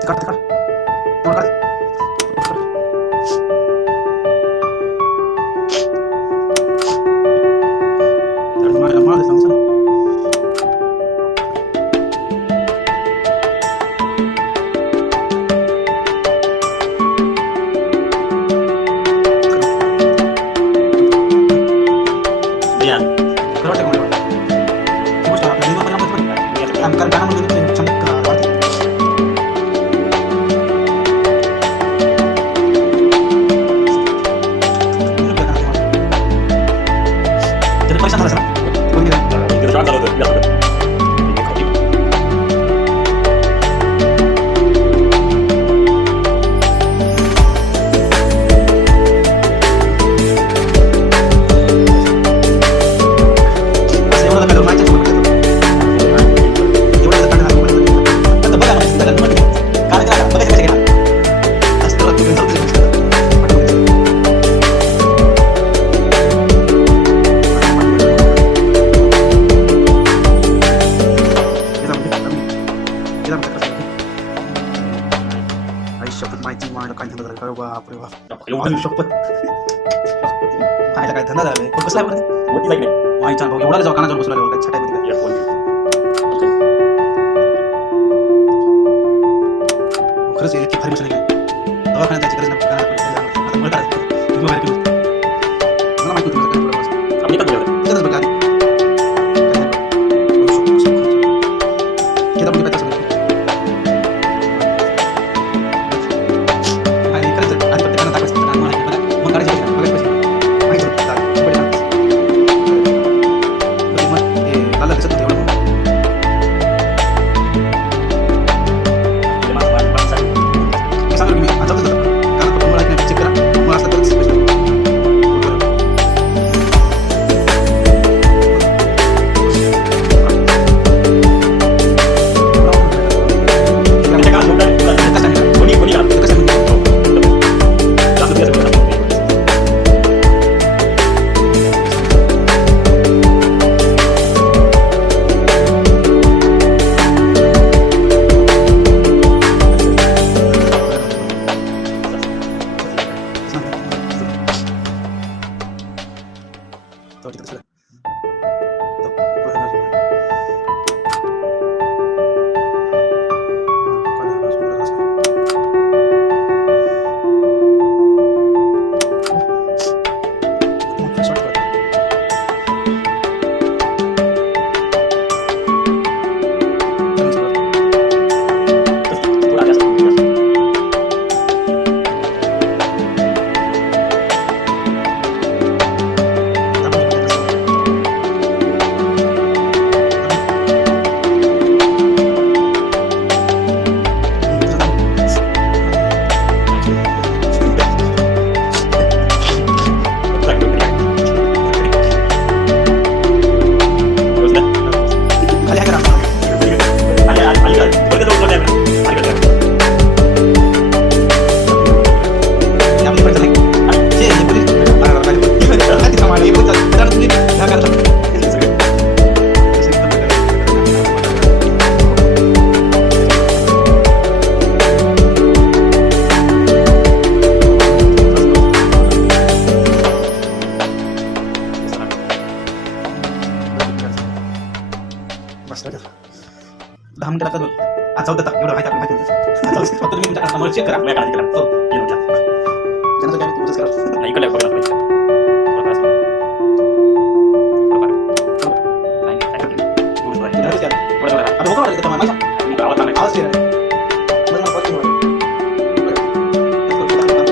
तिकड तोड काढ. मार सांग सर. शपथ काय धंदा झालाय पण कसला माई छान भाऊ एवढा जाऊ काना जाऊन बसला काय छटाई मध्ये खरंच आहे की फार मस्त नाही दवाखान्यात जायची गरज नाही आता मला काय मला माहिती होतं आपण येतात बघा किती आपण काय तसं आणि खरंच आणि प्रत्येकाला दाखवायचं मग काढायचं बघायचं10 मिनिटं लागतात आज 14 एवढं माहिती आपल्याला माहिती फक्त तुम्ही तुमच्या चेक करा.